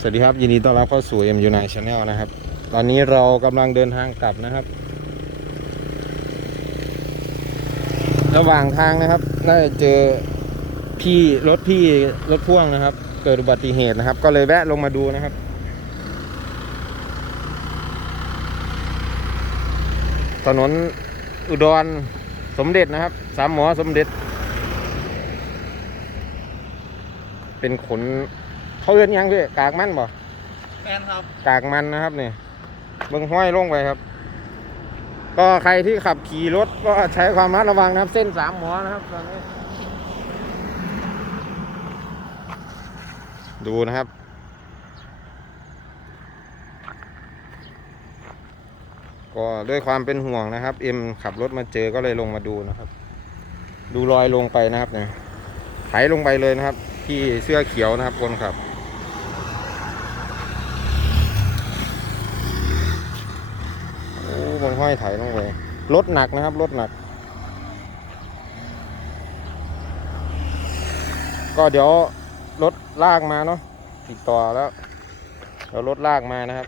สวัสดีครับ ยินดีต้อนรับเข้าสู่ MU9 Channel นะครับ ตอนนี้เรากำลังเดินทางกลับนะครับ ระหว่างทางนะครับน่าจะเจอพี่รถพี่รถพ่วงนะครับ เกิดอุบัติเหตุนะครับ ก็เลยแวะลงมาดูนะครับถนนอุดรสมเด็จนะครับ สามหมอสมเด็จ เป็นขน เขาเอื้อนหยังพี่กากมันบ่แมนครับกากมันนะครับเนี่ยเบิ้งห้อยลงไปครับ ก็ใครที่ขับขี่รถก็ใช้ความระมัดระวังนะครับ เส้นสามหมอนะครับตอนนี้ดูนะครับก็ด้วยความเป็นห่วงนะครับ เอ็มขับรถมาเจอก็เลยลงมาดูนะครับ ดูรอยลงไปนะครับเนี่ยไถลงไปเลยนะครับ ที่เสื้อเขียวนะครับคนขับ โอ้มัน ห้อยไถลงไปรถหนักนะครับรถหนัก ก็เดี๋ยวรถลากมาเนาะติดต่อแล้วเดี๋ยวรถลากมานะครับ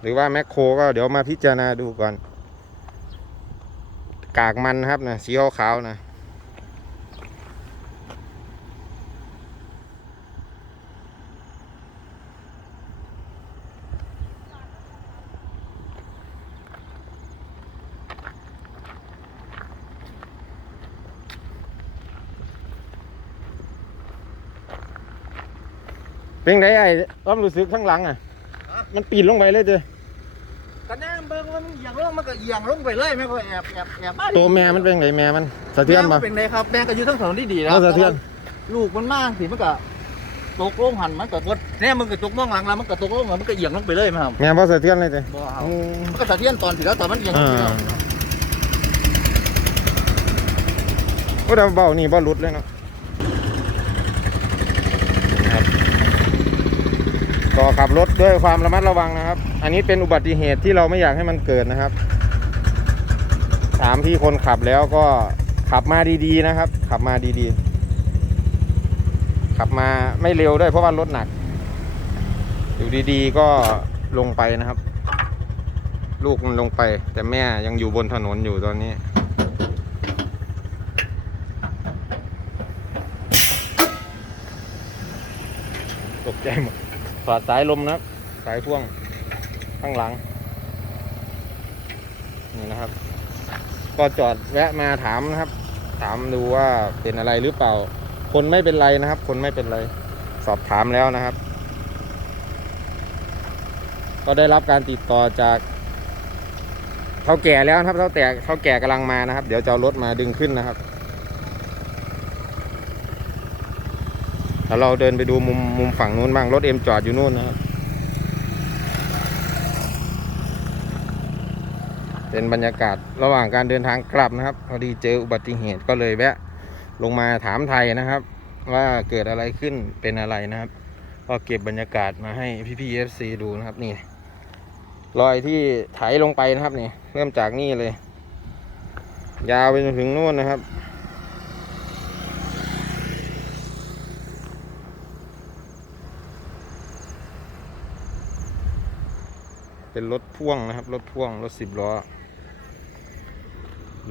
หรือว่าแมคโครก็เดี๋ยวมาพิจารณาดูก่อน กากมันนะครับนะสีขาวๆนะ เป็นไงไอ้ความรู้สึกข้างหลังอะ มันปีนลงไปเลยเจ้กันแน่เบิ่งว่ามันเอียงลงมันก็เอียงลงไปเลยแม่ก็แอบแอบแอบบ้านตัวแม่มันเป็นไงแม่มันสะเทือนแม่ปะเป็นไงครับแม่ก็อยู่ทั้งถนนที่ดีๆนะเอาสะเทือนลูกมันมากสิมันก็ตกลงหันมันก็กดแน่มันก็ตกมองหลังแล้วมันก็ตกลงแล้วมันก็เอียงลงไปเลยไหมครับแม่พอสะเทือนเลยเจ้บ่เอาอืมมันก็สะเทือนตอนสิแล้วตอนมันเอียงลงไปแล้วอ่าโอ้ดาวเบานี่บ่หลุดเลยเนาะนี่ครับ ก็ขับรถด้วยความระมัดระวังนะครับ อันนี้เป็นอุบัติเหตุที่เราไม่อยากให้มันเกิดนะครับ ถามพี่คนขับแล้วก็ขับมาดีๆนะครับ ขับมาดีๆ ขับมาไม่เร็วด้วยเพราะว่ารถหนัก อยู่ดีๆก็ลงไปนะครับ ลูกมันลงไป แต่แม่ยังอยู่บนถนนอยู่ตอนนี้ตกใจหมด ฝาดสายลมนะสายพ่วงข้างหลัง นี่นะครับ ก็จอดแวะมาถามนะครับ ถามดูว่าเป็นอะไรหรือเปล่า คนไม่เป็นไรนะครับ คนไม่เป็นไร สอบถามแล้วนะครับ ก็ได้รับการติดต่อจากเท่าแก่แล้วนะครับเท่าแต่เท่าแก่กำลังมานะครับ เดี๋ยวจะรถมาดึงขึ้นนะครับ แล้วเราเดินไปดูมุมมุมฝั่งนู้นบ้างรถเอ็มจอดอยู่นู่นนะครับเป็นบรรยากาศระหว่างการเดินทางกลับนะครับ พอดีเจออุบัติเหตุก็เลยแวะลงมาถามไทยนะครับ ว่าเกิดอะไรขึ้นเป็นอะไรนะครับ ก็เก็บบรรยากาศมาให้พี่ๆ FC ดูนะครับนี่รอยที่ไถลงไปนะครับนี่เริ่มจากนี่เลย ยาวไปจนถึงนู่นนะครับ เป็นรถพ่วงนะครับ รถพ่วง รถสิบล้อ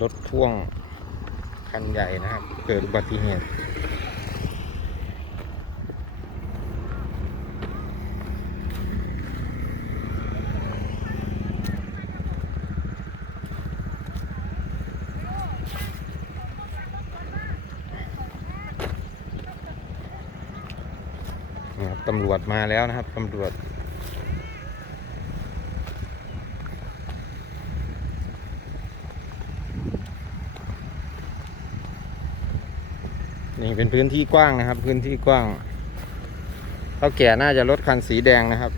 รถพ่วง คันใหญ่นะครับ เกิดอุบัติเหตุนะครับตำรวจมาแล้วนะครับตำรวจ นี่เป็นพื้นที่กว้างนะครับ พื้นที่กว้างเท่าแก่น่าจะรถคันสีแดงนะครับ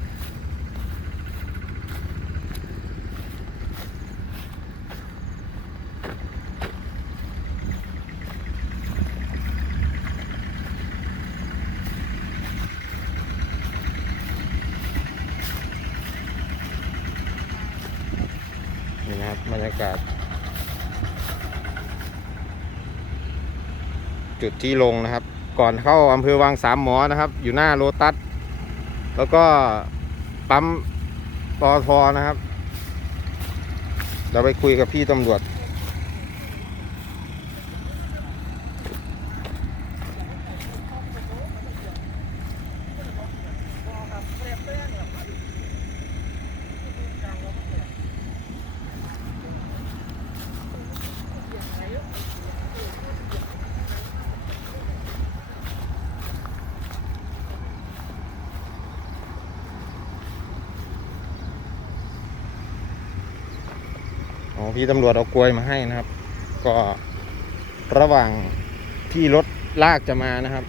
นี่นะครับบรรยากาศ จุดที่ลงนะครับ ก่อนเข้าอำเภอวังสามหมอนะครับ อยู่หน้าโลตัส แล้วก็ปั๊มปอทนะครับ เราไปคุยกับพี่ตำรวจ อ๋อพี่ตำรวจเอากลวยมาให้นะครับ ก็ระหว่างที่รถลากจะมานะครับ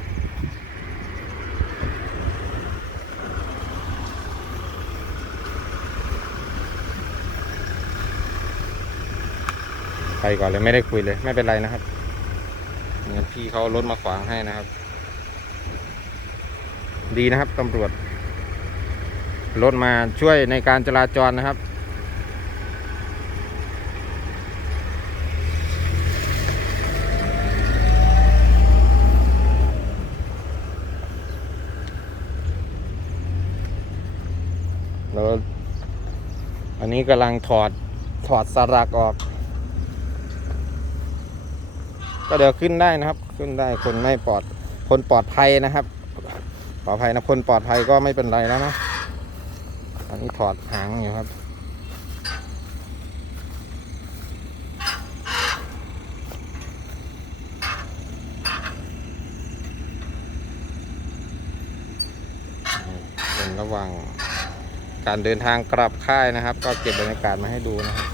ไปก่อนเลยไม่ได้คุยเลยไม่เป็นไรนะครับเนี่ยพี่เขาเอารถมาขวางให้นะครับ ดีนะครับตำรวจรถมาช่วยในการจราจรนะครับ แล้วอั นี้กำลังถอดถอดสลักออก ก็เดี๋ยวขึ้นได้นะครับ ขึ้นได้คนไม่ปลอดคนปลอดภัยนะครับ ปลอดภัยนะคนปลอดภัยก็ไม่เป็นไรแล้วนะอันนี้ถอดหางอยู่ครับระว่าง การเดินทางกลับค่ายนะครับ ก็เก็บบรรยากาศมาให้ดูนะครับ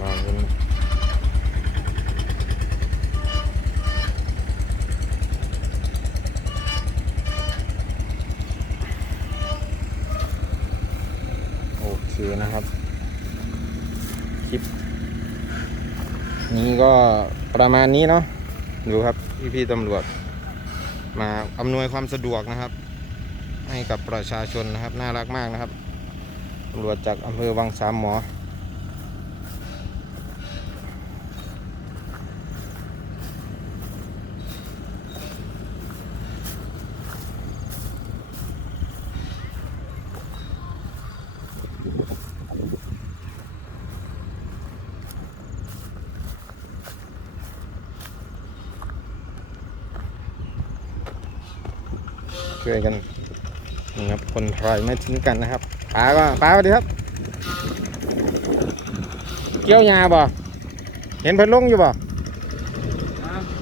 ลองดูโอเคนะครับ ค ลิป นี้ก็ประมาณนี้เนาะดูครับพี่พี่ๆตำรวจ มาอำนวยความสะดวกนะครับ ให้กับประชาชนนะครับ น่ารักมากนะครับตำรวจจากอำเภอวังสามหมอ ช่วยกันนี่ครับคนไทยไม่ทิ้งกันนะครับป้าก็ป้าสวัสดีครับ เกี่ยวยาบ่เห็นเพิ่นลงอยู่บ่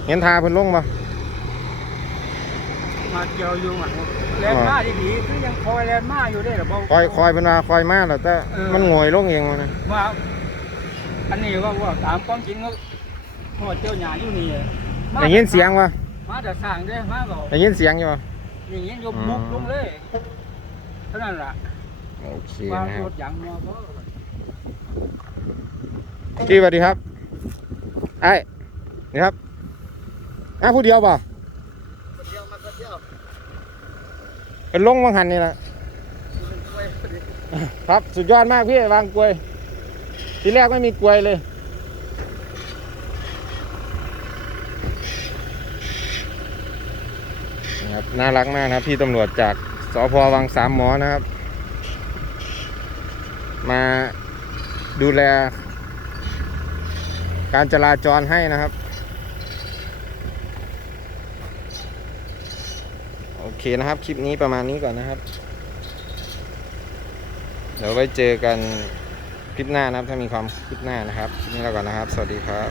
เห็นทาเพิ่นลงบ่มาเกี่ยวอยู่มันแลนมาดีๆคือยังคอยแลนมาอยู่ได้หรอบ่คอยคอยเพิ่นมาคอยมาแล้วแต่มันโงอยลงเองวะนะว่าอันนี้ว่าว่าตามความจริงก็หอดเจ้าหญ้าอยู่นี่มาได้ยินเสียงวะมาแต่สร้างเด้มาก็ได้ยินเสียงอยู่วะ อย่างนี้ยกบุกลงเลยเท่านั้นล่ะโอเคว่านะครรับถยางมาบ่พี่สวัสดีครับไอ้นี่ครับอ้าวผู้เดียวบ่เดียวมาก็เดียวเป็นลงวังหันนี่แหละครับ สุดยอดมากพี่วางกลวยทีแรกไม่มีกลวยเลย น่ารักมากนะครับ พี่ตำรวจจากสพวังสามหมอนะครับ มาดูแล การจราจรให้นะครับ โอเคนะครับ คลิปนี้ประมาณนี้ก่อนนะครับ เดี๋ยวไว้เจอกันคลิปหน้านะครับ ถ้ามีความคลิปหน้านะครับ คลิปนี้แล้วก่อนนะครับ สวัสดีครับ